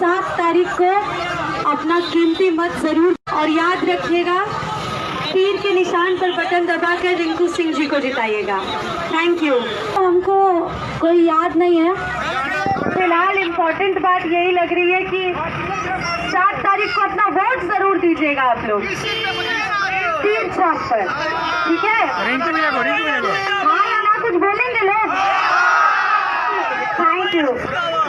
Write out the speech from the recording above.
7 तारीख को अपना कीमती मत जरूर, और याद रखिएगा तीर के निशान पर बटन दबाकर रिंकू सिंह जी को जिताइएगा। Thank you. हमको कोई याद नहीं है फिलहाल। इम्पोर्टेंट बात यही लग रही है कि 7 तारीख को अपना वोट जरूर दीजिएगा आप लोग तीर चौक पर, ठीक है? हाँ या ना कुछ बोलेंगे लोग? Thank you.